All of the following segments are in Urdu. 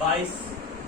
22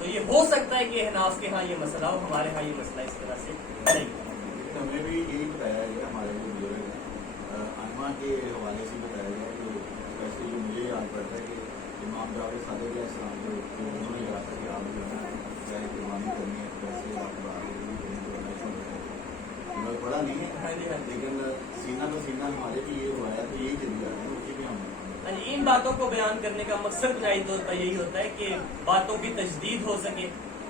تو یہ ہو سکتا ہے کہ احناف کے ہاں یہ مسئلہ ہو، ہمارے ہاں یہ مسئلہ اس طرح سے نہیں۔ ہمیں بھی یہی بتایا گیا، ہمارے جو بزرگ ہیں عنما کے حوالے سے بتایا گیا کہ ویسے جو مجھے یاد پڑتا ہے کہ امام جعفر صادق علیہ السلام جو انہوں نے کہا تھا کہ آپ جو ہے نا چاہے قربانی کرنی ہے ویسے آپ بڑا نہیں ہے، لیکن سینہ تو سینہ ہمارے بھی یہ ہوا ہے تو یہی چلی جاتی ہے، اسی بھی ہم ان باتوں کو بیان کرنے کا مقصد بنیادی طور پر یہی ہوتا ہے کہ باتوں کی تجدید ہو سکے۔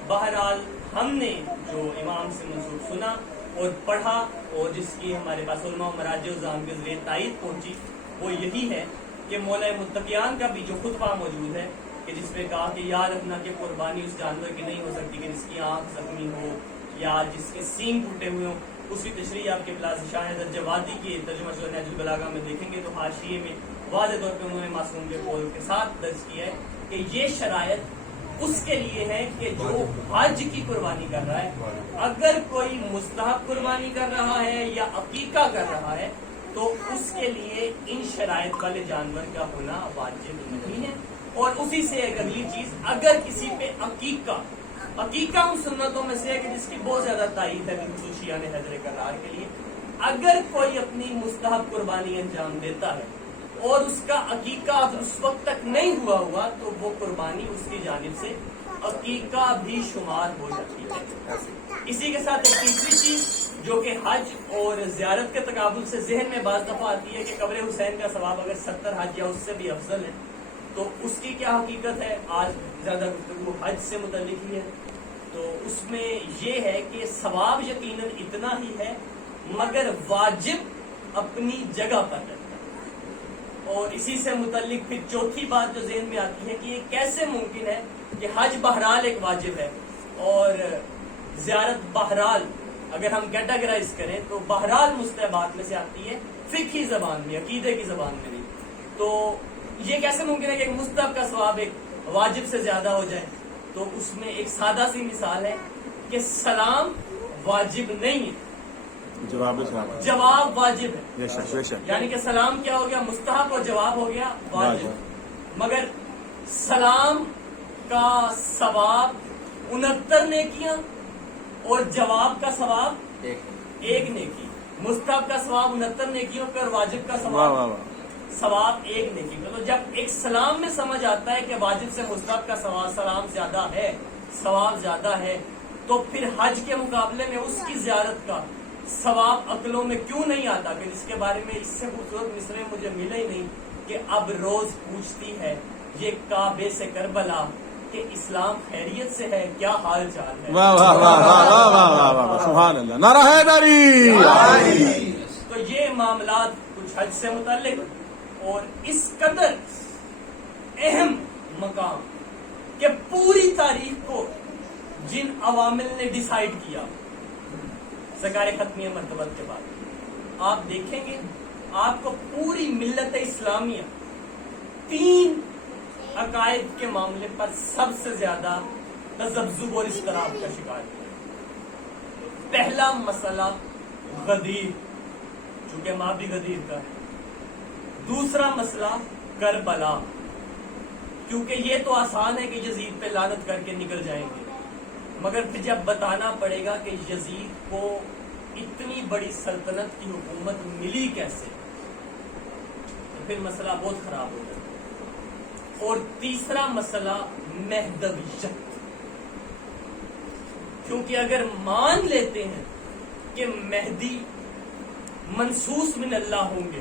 بہرحال ہم نے جو امام سے منسوب سنا اور پڑھا اور جس کی ہمارے پاس علماء و مراجع الزام کے ذریعے تائید پہنچی وہ یہی ہے کہ مولا متقیان کا بھی جو خطبہ موجود ہے کہ جس میں کہا کہ یاد رکھنا کہ قربانی اس جانور کی نہیں ہو سکتی کہ جس کی آنکھ زخمی ہو یا جس کے سینگ ٹوٹے ہوئے ہوں۔ اس کی تشریح آپ کے بلاس شاہ حضرت جوادی کی ترجمہ شدہ نہج البلاغہ میں دیکھیں گے تو حاشیے میں واضح طور پہ انہوں نے معصوم کے قول کے ساتھ درج کیا ہے کہ یہ شرائط اس کے لیے ہے کہ جو حج کی قربانی کر رہا ہے، اگر کوئی مستحب قربانی کر رہا ہے یا عقیقہ کر رہا ہے تو اس کے لیے ان شرائط والے جانور کا ہونا واجب نہیں ہے۔ اور اسی سے ایک اگلی چیز، اگر کسی پہ عقیقہ ان سنتوں میں سے ہے کہ جس کی بہت زیادہ تائید ہے بالخصوص شیعہ حیدر کرار کے لیے، اگر کوئی اپنی مستحب قربانی انجام دیتا ہے اور اس کا عقیقہ اس وقت تک نہیں ہوا تو وہ قربانی اس کی جانب سے عقیقہ بھی شمار ہو جاتی ہے۔ اسی کے ساتھ ایک تیسری چیز جو کہ حج اور زیارت کے تقابل سے ذہن میں بعض دفعہ آتی ہے کہ قبر حسین کا ثواب اگر 70 حج یا اس سے بھی افضل ہے تو اس کی کیا حقیقت ہے۔ آج زیادہ گفتگو حج سے متعلق ہی ہے، تو اس میں یہ ہے کہ ثواب یقیناً اتنا ہی ہے مگر واجب اپنی جگہ پر رہتا ہے۔ اور اسی سے متعلق پھر چوتھی بات جو ذہن میں آتی ہے کہ یہ کیسے ممکن ہے کہ حج بہرحال ایک واجب ہے اور زیارت بہرحال اگر ہم کیٹاگرائز کریں تو بہرحال مستحبات میں سے آتی ہے، فقہی زبان میں، عقیدے کی زبان میں نہیں۔ تو یہ کیسے ممکن ہے کہ ایک مستحب کا ثواب ایک واجب سے زیادہ ہو جائے؟ تو اس میں ایک سادہ سی مثال ہے کہ سلام واجب نہیں ہے، جواب واجب ہے۔ یعنی کہ سلام کیا ہو گیا؟ مستحب، اور جواب ہو گیا واجب۔ مگر سلام کا ثواب 69 نیکیاں اور جواب کا ثواب ایک نیکی۔ مستحب کا ثواب 69 نیکیوں پر، واجب کا ثواب ایک نیکی پر۔ تو جب ایک سلام میں سمجھ آتا ہے کہ واجب سے مستحب کا سلام زیادہ ہے، ثواب زیادہ ہے، تو پھر حج کے مقابلے میں اس کی زیارت کا ثواب عقلوں میں کیوں نہیں آتا؟ کہ جس کے بارے میں اس سے خوبصورت مصرعے مجھے ملے ہی نہیں کہ اب روز پوچھتی ہے یہ کعبے سے کربلا کہ اسلام خیریت سے ہے، کیا حال چال ہے۔ واہ واہ واہ واہ واہ واہ واہ، سبحان اللہ، نعرہ حیدری۔ تو یہ معاملات کچھ حج سے متعلق اور اس قدر اہم مقام کہ پوری تاریخ کو جن عوامل نے ڈیسائیڈ کیا سرکار ختمیہ مرتبت کے بعد، آپ دیکھیں گے آپ کو پوری ملت اسلامیہ 3 عقائد کے معاملے پر سب سے زیادہ تذبذب اور اضطراب کا شکار ہے۔ پہلا مسئلہ غدیر، چونکہ ماں بھی غدیر کا ہے۔ دوسرا مسئلہ کربلا، کیونکہ یہ تو آسان ہے کہ یزید پہ لعنت کر کے نکل جائیں گے، مگر پھر جب بتانا پڑے گا کہ یزید کو اتنی بڑی سلطنت کی حکومت ملی کیسے، تو پھر مسئلہ بہت خراب ہو جائے۔ اور تیسرا مسئلہ مہدویت، کیونکہ اگر مان لیتے ہیں کہ مہدی منصوص من اللہ ہوں گے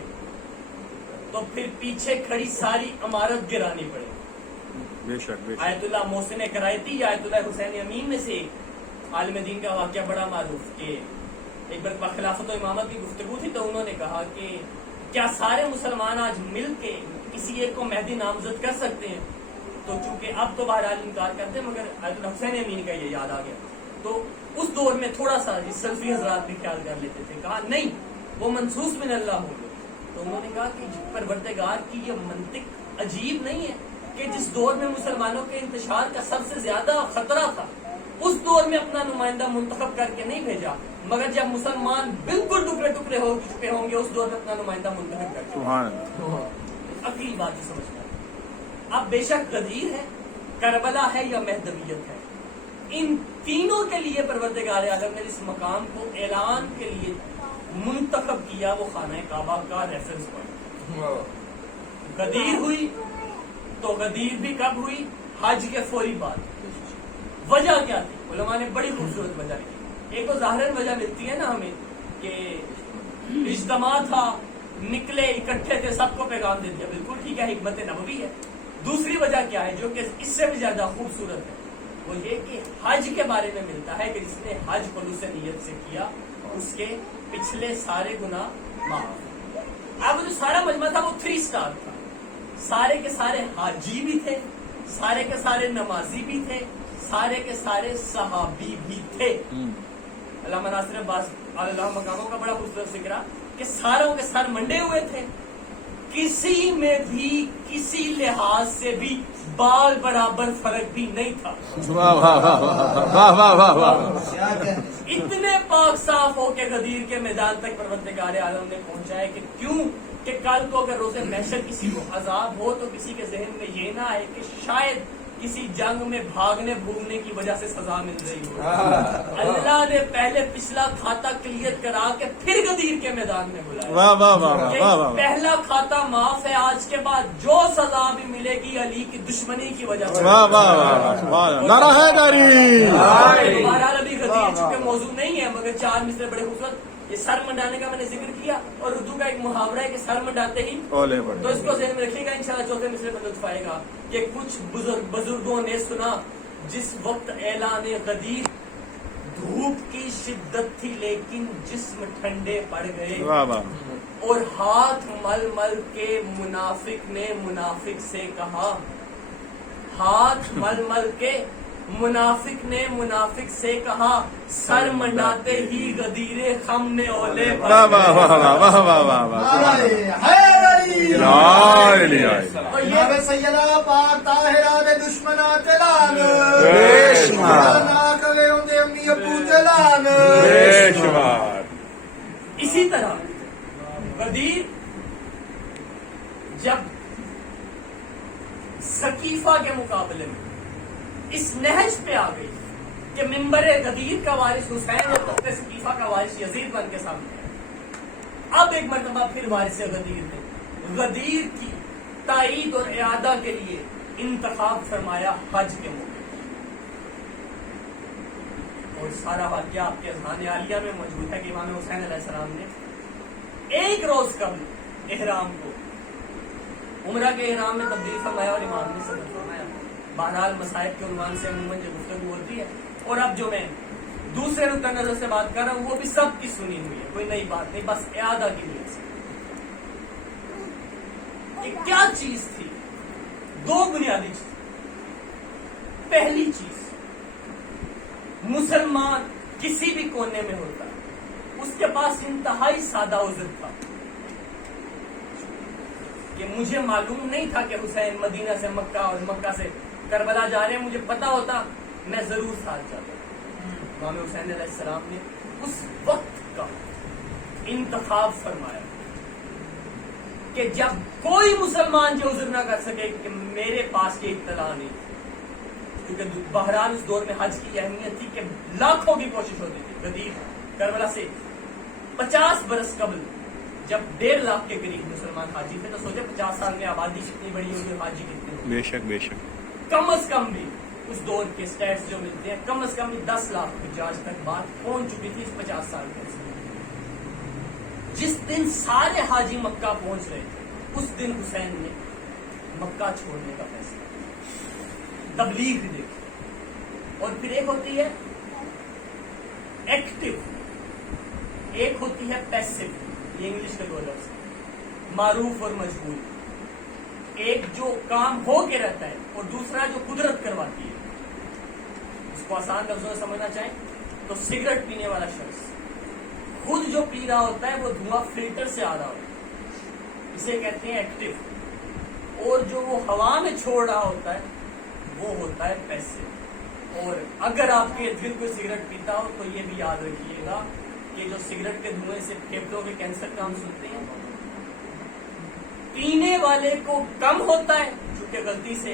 تو پھر پیچھے کھڑی ساری عمارت گرانی پڑے گی۔ بے شک آیت اللہ محسن کرائتی یا آیت اللہ حسین امین میں سے عالم دین کا واقعہ بڑا معروف کہ ایک بار خلافت و امامت کی گفتگو تھی تو انہوں نے کہا کہ کیا سارے مسلمان آج مل کے کسی ایک کو مہدی نامزد کر سکتے ہیں؟ تو چونکہ اب تو بہرحال انکار کرتے ہیں، مگر آیت اللہ حسین امین کا یہ یاد آ گیا۔ تو اس دور میں تھوڑا سا سلفی حضرات بھی خیال کر لیتے تھے، کہا نہیں وہ منصوص من اللہ ہوں گے۔ تو انہوں نے کہا کہ پروردگار کی یہ منطق عجیب نہیں ہے کہ جس دور میں مسلمانوں کے انتشار کا سب سے زیادہ خطرہ تھا اس دور میں اپنا نمائندہ منتخب کر کے نہیں بھیجا، مگر جب مسلمان بالکل ٹکڑے ٹکڑے ہو چکے ہوں گے اس دور میں اپنا نمائندہ منتخب کر کے۔ عقلی بات سمجھنا۔ اب بے شک غدیر ہے، کربلا ہے یا مہدویت ہے، ان تینوں کے لیے پروردگار عالم نے اس مقام کو اعلان کے لیے منتخب کیا، وہ خانہ کعبہ کا ریفرنس پوائنٹ۔ غدیر ہوئی تو غدیر بھی کب ہوئی؟ حج کے فوری بعد۔ وجہ کیا تھی؟ علماء نے بڑی خوبصورت وجہ کی۔ ایک تو ظاہراً وجہ ملتی ہے نا ہمیں کہ اجتماع تھا، نکلے اکٹھے تھے، سب کو پیغام دے دیا، بالکل ٹھیک ہے، حکمت نبوی ہے۔ دوسری وجہ کیا ہے جو کہ اس سے بھی زیادہ خوبصورت ہے، وہ یہ کہ حج کے بارے میں ملتا ہے کہ جس نے حج خلوص نیت سے کیا اس کے پچھلے سارے گناہ معاف۔ اب جو سارا مجمع تھا وہ 3 سٹار تھا، سارے کے سارے حاجی بھی تھے، سارے کے سارے نمازی بھی تھے، سارے کے سارے صحابی بھی تھے۔ علامہ ناصر عباس اللہ مقاموں کا بڑا خوبصورت ذکر کہ ساروں کے سر منڈے ہوئے تھے، کسی میں بھی کسی لحاظ سے بھی بال برابر فرق بھی نہیں تھا۔ واہ واہ واہ واہ واہ واہ۔ اتنے پاک صاف ہو کے غدیر کے میدان تک پروردگار عالم نے پہنچایا کہ کیوں کہ کل کو اگر روز محشر کسی کو عذاب ہو تو کسی کے ذہن میں یہ نہ آئے کہ شاید کسی جنگ میں بھاگنے بھوگنے کی وجہ سے سزا مل رہی ہو۔ اللہ نے پہلے پچھلا کھاتا کلیئر کرا کے پھر غدیر کے میدان میں بلایا۔ واہ واہ واہ کہ واہ واہ۔ پہلا کھاتا معاف ہے، آج کے بعد جو سزا بھی ملے گی علی کی دشمنی کی وجہ سے۔ واہ واہ واہ واہ۔ نعرہ حیدری۔ بہرحال ابھی غدیر چونکہ موضوع نہیں ہے مگر 4 مصرے بڑے خوبصورت۔ یہ سر منڈانے کا میں نے ذکر کیا اور اردو کا ایک محاورہ ہے کہ سر منڈاتے ہی، اولے بڑے۔ تو اس کو ذہن میں رکھیے گا، انشاءاللہ چوتھے مصرے میں لطف آئے گا کہ کچھ بزرگوں نے سنا جس وقت اعلان غدیر، دھوپ کی شدت تھی لیکن جسم ٹھنڈے پڑ گئے، واہ واہ۔ اور ہاتھ مل مل کے منافق نے منافق سے کہا، ہاتھ مل مل کے منافق نے منافق سے کہا، سر منڈاتے ہی غدیر خم نے اولے واہ واہ واہ واہ واہ واہ واہ۔ جناب سیدہ پاک طاہرہ نے دشمنا تلان بے شمار۔ نا کلے ہوندے امی ابو تلان بے شمار۔ اسی طرح غدیر جب ثقیفہ کے مقابلے میں اس نہج پہ آ گئی کہ ممبر غدیر کا وارث حسین اور تخت ثقیفہ کا وارث یزید بن کے سامنے آیا، اب ایک مرتبہ پھر وارث غدیر نے غدیر کی تائید اور اعادہ کے لیے انتخاب فرمایا حج کے موقع پر۔ اور سارا واقعہ آپ کے اذہان عالیہ میں موجود ہے کہ امام حسین علیہ السلام نے ایک روز قبل احرام کو عمرہ کے احرام میں تبدیل فرمایا اور امام نے صدر فرمایا۔ بہرحال مصائب کے عنوان سے عموماً جو گفتگو ہوتی ہے، اور اب جو میں دوسرے نقطہ نظر سے بات کر رہا ہوں وہ بھی سب کی سنی ہوئی ہے، کوئی نئی بات نہیں، بس اعادہ کی نیت سے کہ کیا چیز تھی؟ 2 بنیادی چیز۔ پہلی چیز، مسلمان کسی بھی کونے میں ہوتا ہے اس کے پاس انتہائی سادہ عذر تھا کہ مجھے معلوم نہیں تھا کہ حسین مدینہ سے مکہ اور مکہ سے کربلا جا رہے ہیں، مجھے پتا ہوتا میں ضرور ساتھ جاتا۔ امام حسین علیہ السلام نے اس وقت کا انتخاب فرمایا کہ جب کوئی مسلمان یہ عذر نہ کر سکے کہ میرے پاس یہ اطلاع نہیں، کیونکہ بہرحال اس دور میں حج کی اہمیت تھی کہ لاکھوں کی کوشش ہوتی تھی۔ غدیر کربلا سے 50 برس قبل جب 1.5 لاکھ کے قریب مسلمان حاجی تھے، تو سوچے 50 سال میں آبادی کتنی بڑی ہوگی، حاجی کتنے ہوگی۔ بے شک بے شک۔ کم از کم بھی اس دور کے سٹیٹس جو ملتے ہیں، کم از کم 10 لاکھ کی آج تک بات پہنچ چکی تھی اس 50 سال کے عرصے میں۔ جس دن سارے حاجی مکہ پہنچ رہے تھے اس دن حسین نے مکہ چھوڑنے کا فیصلہ، تبلیغ دیکھی۔ اور پھر ایک ہوتی ہے ایکٹیو، ایک ہوتی ہے پیسو، یہ انگلش کا 2 لفظ ہے، معروف اور مجہول۔ ایک جو کام ہو کے رہتا ہے اور دوسرا جو قدرت کرواتی ہے۔ اس کو آسان لفظوں میں سمجھنا چاہیں تو سگریٹ پینے والا شخص خود جو پی رہا ہوتا ہے وہ دھواں فلٹر سے آ رہا ہوتا ہے، اسے کہتے ہیں ایکٹیو، اور جو وہ ہوا میں چھوڑ رہا ہوتا ہے وہ ہوتا ہے پیسو۔ اور اگر آپ کے ارد گرد کوئی سگریٹ پیتا ہو تو یہ بھی یاد رکھیے گا کہ جو سگریٹ کے دھوئیں سے پھیپھڑوں کے کینسر کا ہم سنتے ہیں، پینے والے کو کم ہوتا ہے چونکہ غلطی سے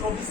24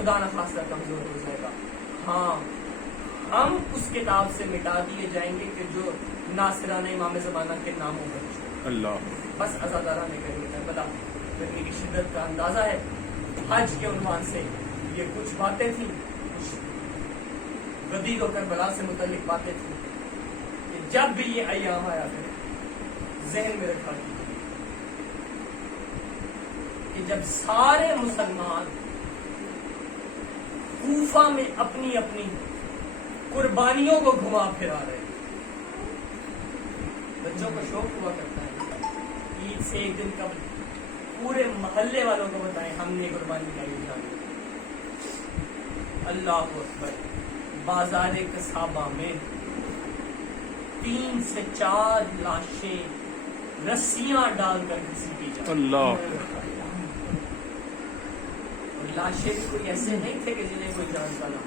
خدا نہ خاصہ کمزور ہو جائے گا. ہاں ہم اس کتاب سے مٹا دیے جائیں گے کہ جو ناصران امام زمانہ کے ناموں پر اللہ بس ازاداران کربلا گرمی کی شدت کا اندازہ ہے. حج کے عنوان سے یہ کچھ باتیں تھیں، کچھ غدیر و کربلا سے متعلق باتیں تھیں کہ جب بھی یہ ایام آیا کرے ذہن میں رکھا کیجیے کہ جب سارے مسلمان کوفہ میں اپنی اپنی قربانیوں کو گھما پھرا رہے ہیں. بچوں کو شوق ہوا کرتا ہے عید سے ایک دن قبل پورے محلے والوں کو بتائیں ہم نے قربانی کا اعلان. اللہ اکبر. بازار قصابہ میں 3 سے 4 لاشیں رسیاں ڈال کر گھسیٹی جائیں. اللہ اور لاشیں بھی کوئی ایسے نہیں تھے کہ جنہیں کوئی جانتا نہ.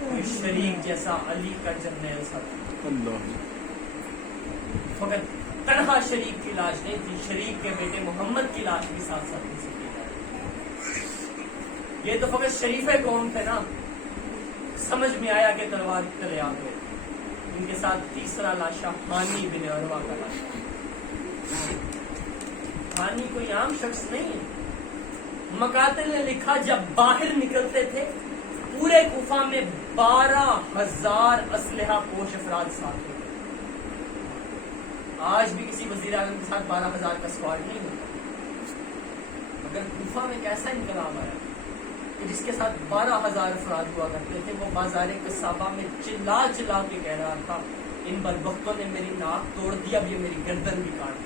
کوئی شریک جیسا علی کا جرنیل سا تھا. اللہ فقط تنہا شریک کی لاش نہیں تھی، شریک کے بیٹے محمد کی لاش بھی ساتھ ساتھ گھسیٹی جا رہی. یہ تو فقط شریف قوم تھے نا. سمجھ میں آیا کہ تلوار کی تلے آ گئے. ان کے ساتھ تیسرا لاشا ہانی بن عروہ کا لاشا. ہانی کوئی عام شخص نہیں. مقاتل نے لکھا جب باہر نکلتے تھے پورے کوفہ میں 12,000 اسلحہ پوش افراد ساتھ ہوتے. آج بھی کسی وزیر اعظم کے ساتھ 12,000 کا اسکواڈ نہیں ہوتا. مگر کوفہ میں کیسا انقلاب آیا کہ جس کے ساتھ 12,000 افراد ہوا کرتے تھے وہ بازار قصابہ میں چلا چلا کے کہہ رہا تھا ان بدبختوں نے میری ناک توڑ دی، اب یہ میری گردن بھی کاٹ دی.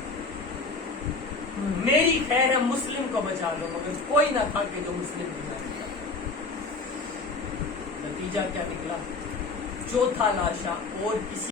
میری خیر ہے مسلم کو بچا لو. مگر کوئی نہ تھا کہ جو مسلم بچا لیا. نتیجہ کیا نکلا؟ چوتھا لاشا اور کسی